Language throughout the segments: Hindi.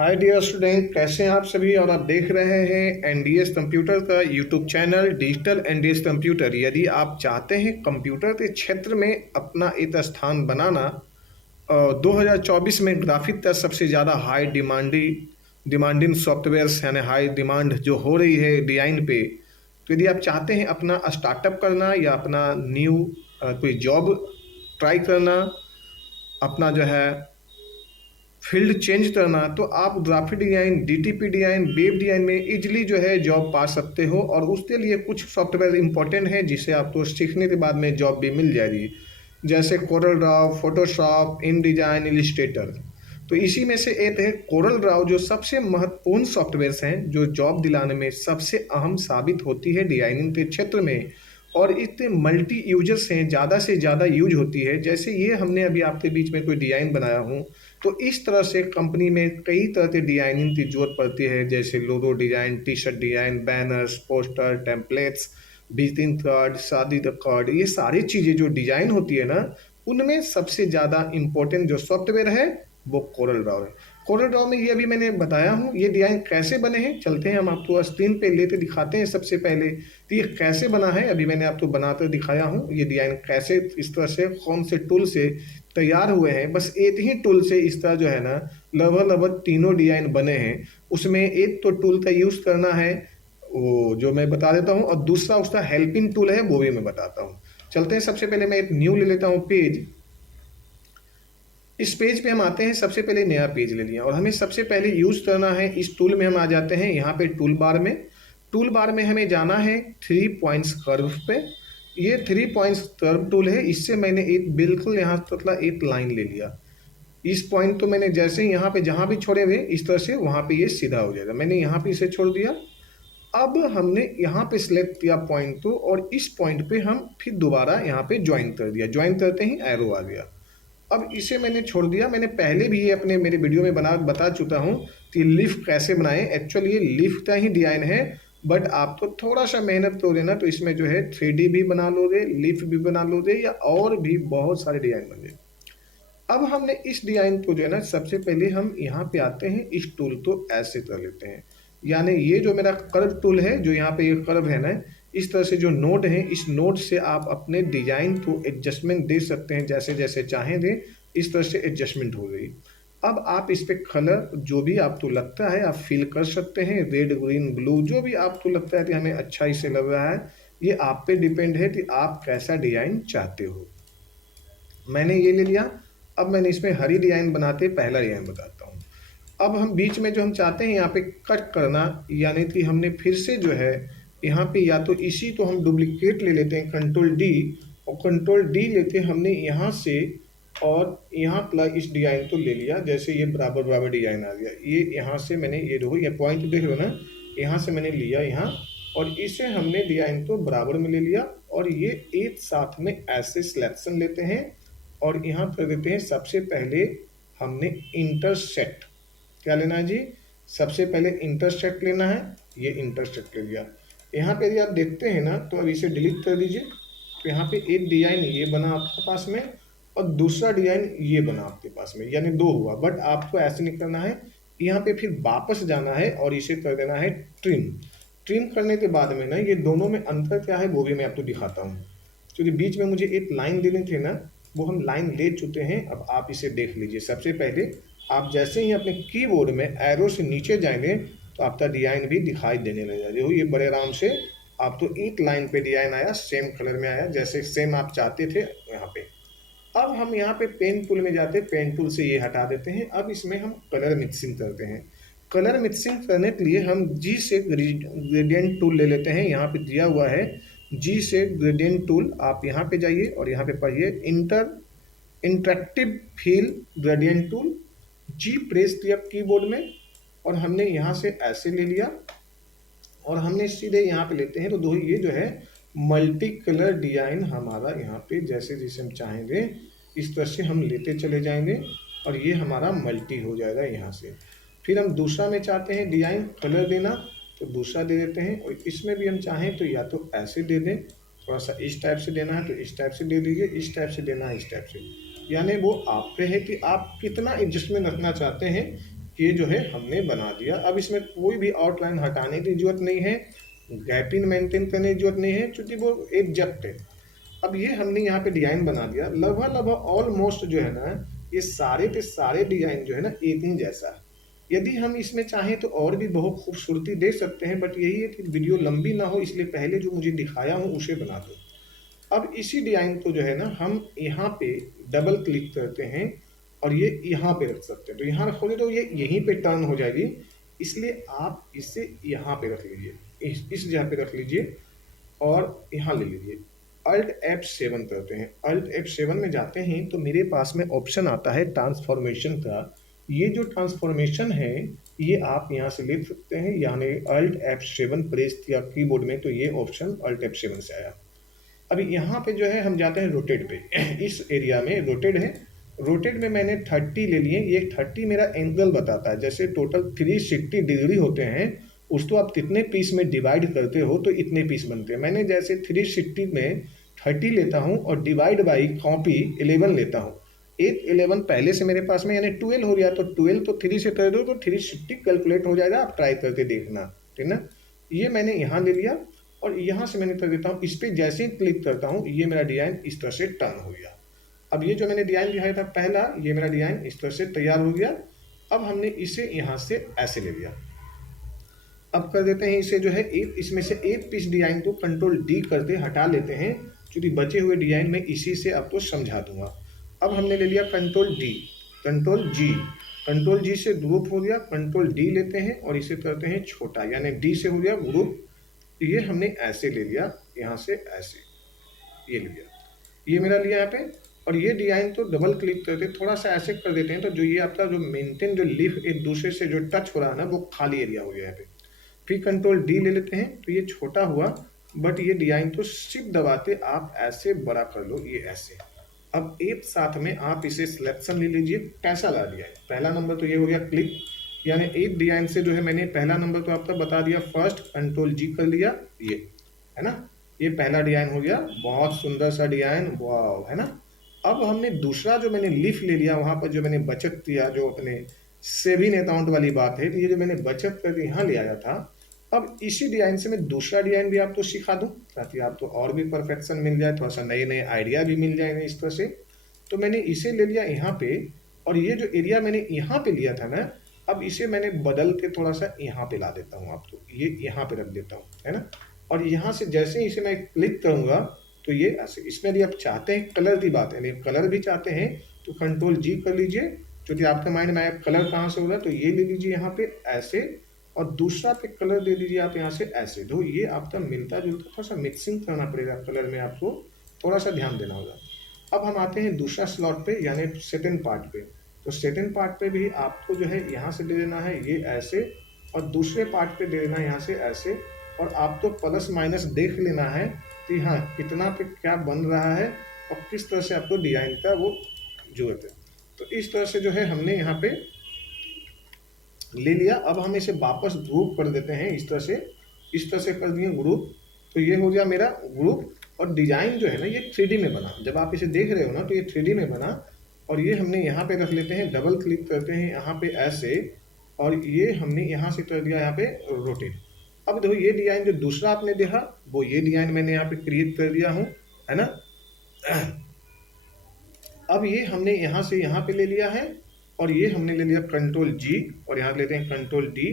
हाय डियर स्टूडेंट, कैसे हैं आप सभी। और आप देख रहे हैं एनडीएस कंप्यूटर का YouTube channel digital NDS computer. यदि आप चाहते हैं कंप्यूटर के क्षेत्र में अपना एक स्थान बनाना, 2024 में ग्राफिक का सबसे ज़्यादा हाई डिमांडिंग सॉफ्टवेयर यानी हाई डिमांड जो हो रही है डिजाइन पे, तो यदि आप चाहते हैं अपना स्टार्टअप करना या अपना न्यू कोई जॉब ट्राई करना, अपना जो है फील्ड चेंज करना, तो आप graphic design, DTP design, web design में इजीली जो है जॉब पा सकते हो। और उसके लिए कुछ सॉफ्टवेयर इंपॉर्टेंट है जिसे आपको सीखने के बाद में जॉब भी मिल जाएगी, जैसे कोरल ड्रॉ, फोटोशॉप, इन डिजाइन, इलिस्ट्रेटर। तो इसी में से एक है कोरल ड्रॉ, जो सबसे महत्वपूर्ण सॉफ्टवेयर हैं जो जॉब दिलाने में सबसे अहम साबित होती है डिजाइनिंग के क्षेत्र में। और इतने मल्टी यूजर्स हैं, ज़्यादा से ज़्यादा यूज होती है। जैसे ये हमने अभी आपके बीच में कोई डिज़ाइन बनाया हूँ, तो इस तरह से कंपनी में कई तरह के डिजाइनिंग की जरूरत पड़ती है, जैसे logo design, T shirt design, banners, poster, templates, visiting card, शादी का कार्ड। ये सारी चीज़ें जो डिजाइन होती है ना, उनमें सबसे ज़्यादा इम्पोर्टेंट जो सॉफ्टवेयर है वो कोरल ड्रॉ है। कोरल ड्रॉ में ये अभी मैंने बताया हूँ, ये डिजाइन कैसे बने हैं, चलते हैं हम आपको स्क्रीन पे लेते दिखाते हैं। सबसे पहले तो ये कैसे बना है, अभी मैंने आपको बनाकर दिखाया हूँ। ये डिजाइन कैसे, इस तरह से कौन से टूल से तैयार हुए हैं। बस एक ही टूल से इस तरह जो है ना लगभग तीनों डिजाइन बने हैं। उसमें एक तो टूल का यूज करना है, वो जो मैं बता देता हूँ, और दूसरा उसका हेल्पिंग टूल है, वो भी मैं बताता हूँ। चलते हैं, सबसे पहले मैं एक न्यू ले लेता हूँ पेज। इस पेज पे हम आते हैं, सबसे पहले नया पेज ले लिया और हमें सबसे पहले यूज करना है इस टूल में। हम आ जाते हैं यहाँ पे टूल बार में हमें जाना है 3 पॉइंट्स कर्व पे। ये 3 पॉइंट्स कर्व टूल है, इससे मैंने एक बिल्कुल यहाँ मतलब एक लाइन ले लिया। इस पॉइंट तो मैंने जैसे ही यहाँ पे जहाँ भी छोड़े हुए इस तरह से वहाँ पे ये सीधा हो जाएगा। मैंने यहाँ पे इसे छोड़ दिया। अब हमने यहाँ पे सिलेक्ट किया पॉइंट को, और इस पॉइंट पे हम फिर दोबारा यहाँ पे ज्वाइन कर दिया। ज्वाइन करते ही एरो आ गया। अब इसे मैंने छोड़ दिया। मैंने पहले भी ये अपने मेरे वीडियो में बता चुका हूँ कि लीफ कैसे बनाएं। एक्चुअली ये लीफ का ही डिजाइन है, बट आप तो थोड़ा सा मेहनत करोगे ना, तो इसमें जो है 3D भी बना लोगे, लीफ भी बना लोगे, या और भी बहुत सारे डिजाइन बन जाए। अब हमने इस डिजाइन को जो है ना, सबसे पहले हम यहाँ पे आते हैं, इस टूल को ऐसे कर लेते हैं। यानी ये जो मेरा कर्व टूल है, जो यहाँ पे ये कर्व है ना, इस तरह से जो नोड है, इस नोड से आप अपने डिजाइन को एडजस्टमेंट दे सकते हैं, जैसे जैसे चाहें दे। इस तरह से एडजस्टमेंट हो गई। अब आप इस पे कलर जो भी आपको लगता है आप फिल कर सकते हैं, रेड, ग्रीन, ब्लू, जो भी आपको लगता है कि हमें अच्छा इसे लग रहा है। ये आप पे डिपेंड है कि आप कैसा डिजाइन चाहते हो। मैंने ये ले लिया। अब मैंने इसमें हरी डिजाइन बनाते पहला डिजाइन बताता हूँ। अब हम बीच में जो हम चाहते हैं यहाँ पे कट करना, यानी कि हमने फिर से जो है यहाँ पे या तो इसी को हम डुप्लीकेट ले लेते हैं, कंट्रोल डी, और कंट्रोल डी लेते हमने यहाँ से, और यहाँ प्लस इस डिजाइन को ले लिया। जैसे ये बराबर बराबर डिजाइन आ गया। ये यहाँ से मैंने, ये देखो ये पॉइंट देख रहे हो ना, यहाँ से मैंने लिया यहाँ, और इसे हमने डिजाइन को बराबर में ले लिया। और ये एक साथ में ऐसे सिलेक्शन लेते हैं और यहाँ कर देते हैं। सबसे पहले हमने इंटरसेक्ट क्या लेना है जी, सबसे पहले इंटरसेक्ट लेना है। ये इंटरसेक्ट ले लिया। यहाँ पे यदि आप देखते हैं ना, तो अब इसे डिलीट कर दीजिए। तो यहाँ पे एक डिजाइन ये बना आपके पास में, और दूसरा डिजाइन ये बना आपके पास में, यानी दो हुआ। बट आपको ऐसे नहीं करना है, यहाँ पे फिर वापस जाना है और इसे कर देना है ट्रिम। ट्रिम करने के बाद में ना, ये दोनों में अंतर क्या है वो भी मैं आपको दिखाता हूँ। क्योंकि बीच में मुझे एक लाइन देनी थी ना, वो हम लाइन ले चुके हैं। अब आप इसे देख लीजिए। सबसे पहले आप जैसे ही अपने कीबोर्ड में एरो से नीचे जाएंगे, तो आपका डिजाइन भी दिखाई देने लग जाएगा। ये बड़े आराम से आप तो एक लाइन पे डिजाइन आया, सेम कलर में आया, जैसे सेम आप चाहते थे यहाँ पे। अब हम यहाँ पे पेन टूल में जाते हैं, पेन टूल से ये हटा देते हैं। अब इसमें हम कलर मिक्सिंग करते हैं। कलर मिक्सिंग करने के लिए हम जी से ग्रेडियंट टूल ले लेते हैं। यहाँ पे दिया हुआ है जी से ग्रेडियंट टूल। आप यहाँ पे जाइए और यहाँ पे पढ़िए इंटरेक्टिव फील ग्रेडियंट टूल। जी प्रेस किया कीबोर्ड में, और हमने यहाँ से ऐसे ले लिया, और हमने सीधे यहाँ पे लेते हैं। तो दो ये जो है मल्टी कलर डिजाइन हमारा यहाँ पे जैसे जैसे हम चाहेंगे इस तरह से हम लेते चले जाएंगे, और ये हमारा मल्टी हो जाएगा यहाँ से। फिर हम दूसरा में चाहते हैं डिजाइन कलर देना, तो दूसरा दे देते हैं। और इसमें भी हम चाहें तो या तो ऐसे दे दें, थोड़ा सा इस टाइप से देना है तो इस टाइप से दे दीजिए, इस टाइप से देना है इस टाइप से। यानी वो आप पे है कि आप कितना एडजस्टमेंट रखना चाहते हैं ये जो है हमने बना दिया। अब इसमें कोई भी आउटलाइन हटाने की जरूरत नहीं है, गैपिंग मेंटेन करने की जरूरत नहीं है, क्योंकि वो एग्जैक्ट है। अब ये हमने यहाँ पे डिजाइन बना दिया, लगभग लगभग ऑलमोस्ट जो है ना ये सारे के सारे डिजाइन जो है ना एक ही जैसा है। यदि हम इसमें चाहें तो और भी बहुत खूबसूरती दे सकते हैं, बट यही है कि वीडियो लंबी ना हो, इसलिए पहले जो मुझे दिखाया हूँ उसे बना दो। अब इसी डिजाइन को जो है ना हम यहाँ पे डबल क्लिक करते हैं और ये यहाँ पे रख सकते हैं। तो यहाँ रखोगे तो ये यहीं पे टर्न हो जाएगी, इसलिए आप इसे यहाँ पे रख लीजिए, इस जगह पे रख लीजिए और यहाँ ले लीजिए। Alt F7 करते हैं। Alt F7 में जाते हैं तो मेरे पास में ऑप्शन आता है ट्रांसफॉर्मेशन का। ये जो ट्रांसफॉर्मेशन है ये आप यहाँ से ले सकते हैं, यानी Alt F7 प्रेस किया कीबोर्ड में तो ये ऑप्शन Alt F7 से आया। अभी यहाँ पे जो है हम जाते हैं रोटेट पे। इस एरिया में रोटेट है, रोटेट में मैंने 30 ले लिए। ये 30 मेरा एंगल बताता है, जैसे टोटल 360 डिग्री होते हैं उसको आप कितने पीस में डिवाइड करते हो तो इतने पीस बनते हैं। मैंने जैसे 360 में 30 लेता हूँ और डिवाइड बाई कॉपी 11 लेता हूँ। 11 पहले से मेरे पास में यानी 12 हो गया, तो 12 तो 3 से कर दो तो 360 कैलकुलेट हो जाएगा। आप ट्राई करके देखना, ठीक ना। ये मैंने यहाँ ले लिया और यहाँ से मैंने कर देता हूँ, इस पर जैसे ही क्लिक करता हूँ ये मेरा डिजाइन इस तरह से टर्न हो गया। अब ये जो मैंने डिजाइन दिखाया था पहला, ये मेरा डिजाइन इस तरह से तैयार हो गया। अब हमने इसे यहाँ से ऐसे ले लिया। अब कर देते हैं इसे जो है एक, इसमें से एक पीस डिजाइन को कंट्रोल डी करके हटा लेते हैं, क्योंकि बचे हुए डिजाइन में इसी से आपको समझा दूंगा। अब हमने ले लिया कंट्रोल डी, कंट्रोल जी, कंट्रोल जी से ग्रुप हो गया, कंट्रोल डी लेते हैं और इसे करते हैं छोटा, यानी डी से हो गया ग्रुप। ये हमने ऐसे ले लिया, यहाँ से ऐसे ये लिया, ये मेरा लिया यहाँ पे। और ये डिजाइन तो डबल क्लिक करके थोड़ा सा ऐसे कर देते हैं, तो जो ये आपका जो मेंटेन जो लीफ एक दूसरे से जो टच हो रहा है ना वो खाली एरिया हो गया यहाँ पे। फिर कंट्रोल डी ले लेते हैं तो ये छोटा हुआ, बट ये डिजाइन तो शिफ्ट दबाते आप ऐसे बड़ा कर लो, ये ऐसे। अब एक साथ में आप इसे सिलेक्शन ले लीजिए, कैसा ला दिया है। पहला नंबर तो ये हो गया क्लिक, यानी एक डिजाइन से जो है मैंने पहला नंबर तो आपका बता दिया फर्स्ट, कंट्रोल जी कर लिया, ये है ना, ये पहला डिजाइन हो गया। बहुत सुंदर सा डिजाइन, वाह, है ना। अब हमने दूसरा जो मैंने लीफ ले लिया, वहां पर जो मैंने बचत किया, जो अपने सेविंग अकाउंट वाली बात है, तो ये जो मैंने बचत करके यहाँ ले आया था, अब इसी डिजाइन से मैं दूसरा डिजाइन भी आपको सिखा दूं ताकि आपको और भी परफेक्शन मिल जाए, थोड़ा सा नए नए आइडिया भी मिल जाएंगे इस तरह से। तो मैंने इसे ले लिया यहाँ पे, और ये जो एरिया मैंने यहाँ पे लिया था ना, अब इसे मैंने बदल के थोड़ा सा यहाँ पे ला देता हूँ आपको, ये यहाँ पे रख देता हूँ, है ना। और यहाँ से जैसे ही इसे मैं क्लिक करूंगा तो ये ऐसे, इसमें यदि आप चाहते हैं कलर की बात है, कलर भी चाहते हैं तो कंट्रोल जी कर लीजिए, क्योंकि आपके माइंड में कलर कहाँ से हो रहा है, तो ये ले लीजिए यहाँ पे ऐसे, और दूसरा पे कलर दे दीजिए आप यहाँ से ऐसे। तो ये आपका मिलता जुलता थोड़ा सा मिक्सिंग करना पड़ेगा कलर में, आपको थोड़ा सा ध्यान देना होगा। अब हम आते हैं दूसरा स्लॉट पे, यानी सेकंड पार्ट पे। तो सेकंड पार्ट पे भी आपको जो है यहाँ से दे देना है ये ऐसे, और दूसरे पार्ट पे दे देना है यहाँ से ऐसे, और आपको प्लस माइनस देख लेना है कि हाँ कितना पे क्या बन रहा है और किस तरह से आपको डिजाइन का वो जरूरत है। तो इस तरह से जो है हमने यहाँ पे ले लिया। अब हम इसे वापस ग्रुप कर देते हैं इस तरह से कर दिए ग्रुप। तो ये हो गया मेरा ग्रुप, और डिजाइन जो है ना ये 3D में बना। जब आप इसे देख रहे हो ना तो ये 3D में बना, और ये हमने यहाँ पे रख लेते हैं, डबल क्लिक करते हैं यहाँ पे ऐसे, और ये हमने यहाँ से कर दिया यहाँ पे रोटेट। अब देखो ये डिजाइन जो दूसरा आपने देखा वो ये डिजाइन मैंने यहाँ पे क्रिएट कर दिया हूँ, है ना। अब ये हमने यहाँ से यहाँ पे ले लिया है, और ये हमने ले लिया कंट्रोल जी, और यहाँ लेते हैं कंट्रोल डी,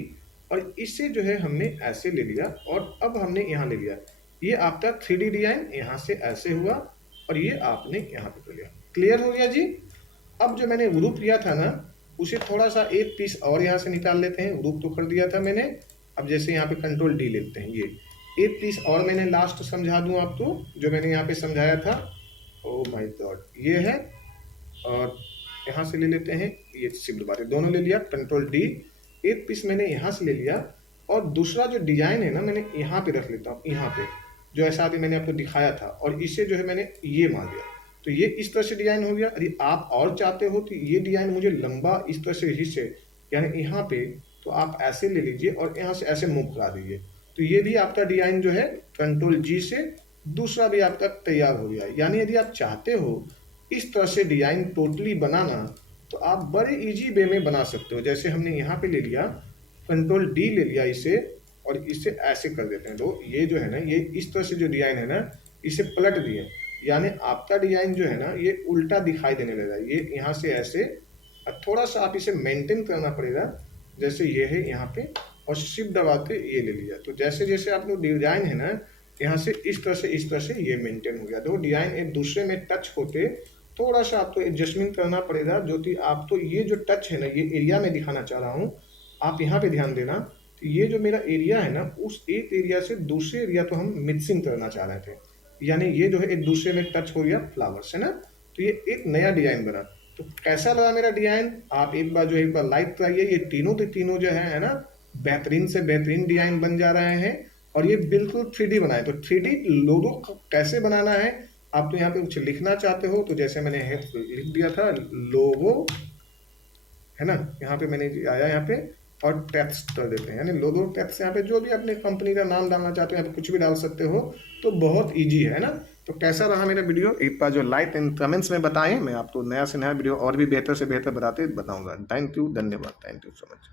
और इससे जो है हमने ऐसे ले लिया, और अब हमने यहाँ ले लिया। ये आपका 3D डिजाइन यहाँ से ऐसे हुआ, और ये आपने यहाँ पे कर लिया। क्लियर हो गया जी। अब जो मैंने ग्रुप लिया था ना उसे थोड़ा सा एक पीस और यहाँ से निकाल लेते हैं। ग्रुप तो कर दिया था मैंने, अब जैसे यहाँ पे कंट्रोल डी लेते हैं, ये एक पीस और मैंने लास्ट समझा दूं आपको, जो मैंने यहाँ पे समझाया था। ओ माय गॉड, ये है, और यहाँ से ले लेते हैं, ये सिंपल बात है, दोनों ले लिया, कंट्रोल डी। एक पीस मैंने यहाँ से ले लिया, और दूसरा जो डिजाइन है ना मैंने यहाँ पे रख लेता हूँ, यहाँ पे जो ऐसा अभी मैंने आपको दिखाया था, और इसे जो है मैंने ये मार दिया। तो ये इस तरह से डिजाइन हो गया। यदि आप और चाहते हो तो ये डिजाइन मुझे लंबा इस तरह से हिस्से, यानी यहाँ पे, तो आप ऐसे ले लीजिए और यहाँ से ऐसे मूव करा दीजिए। तो ये भी आपका डिजाइन जो है कंट्रोल जी से दूसरा भी आपका तैयार हो गया है। यानी यदि आप चाहते हो इस तरह से डिजाइन टोटली बनाना, तो आप बड़े इजी वे में बना सकते हो। जैसे हमने यहाँ पे ले लिया, कंट्रोल डी ले लिया इसे, और इसे ऐसे कर देते हैं। तो ये जो है ना, ये इस तरह से जो डिजाइन है ना, इसे पलट दिए, यानी आपका डिजाइन जो है ना ये उल्टा दिखाई देने लगा। ये यहाँ से ऐसे, और थोड़ा सा आप इसे मेंटेन करना पड़ेगा, जैसे ये है यहाँ पे, और शिफ्ट दबा के ये ले लिया। तो जैसे जैसे आप लोग डिजाइन है ना, यहाँ से इस तरह से इस तरह से ये मेंटेन हो गया। तो डिजाइन एक दूसरे में टच होते थोड़ा सा आपको एडजस्टमेंट करना पड़ेगा, जो कि आप तो ये जो टच है ना, ये एरिया में दिखाना चाह रहा हूँ, आप यहाँ पे ध्यान देना। तो ये जो मेरा एरिया है ना, उस एक एरिया से दूसरे एरिया तो हम मिक्सिंग करना चाह रहे थे, यानी ये जो है एक दूसरे में टच हो गया फ्लावर्स, है ना। तो ये एक नया डिजाइन बना। तो कैसा लगा मेरा डिजाइन, आप एक बार जो एक बार लाइक कराइए। ये तीनों के तीनों जो है ना, बेहतरीन से बेहतरीन डिजाइन बन जा रहे हैं, और ये बिल्कुल 3D बनाए। तो 3D लोगो कैसे बनाना है, आप तो यहाँ पे कुछ लिखना चाहते हो तो जैसे मैंने लिख दिया था लोगो, है ना, यहाँ पे मैंने आया यहाँ पे और टेक्स्ट कर देते हैं, यानी लोगो टेक्स्ट। यहाँ पे जो भी अपने कंपनी का नाम डालना चाहते हो, यहाँ पे कुछ भी डाल सकते हो। तो बहुत इजी है ना। तो कैसा रहा मेरा वीडियो, एक बार जो लाइक एंड कमेंट्स में बताएं, मैं आपको नया से नया वीडियो और भी बेहतर से बेहतर बताऊंगा। थैंक यू, धन्यवाद, थैंक यू सो मच।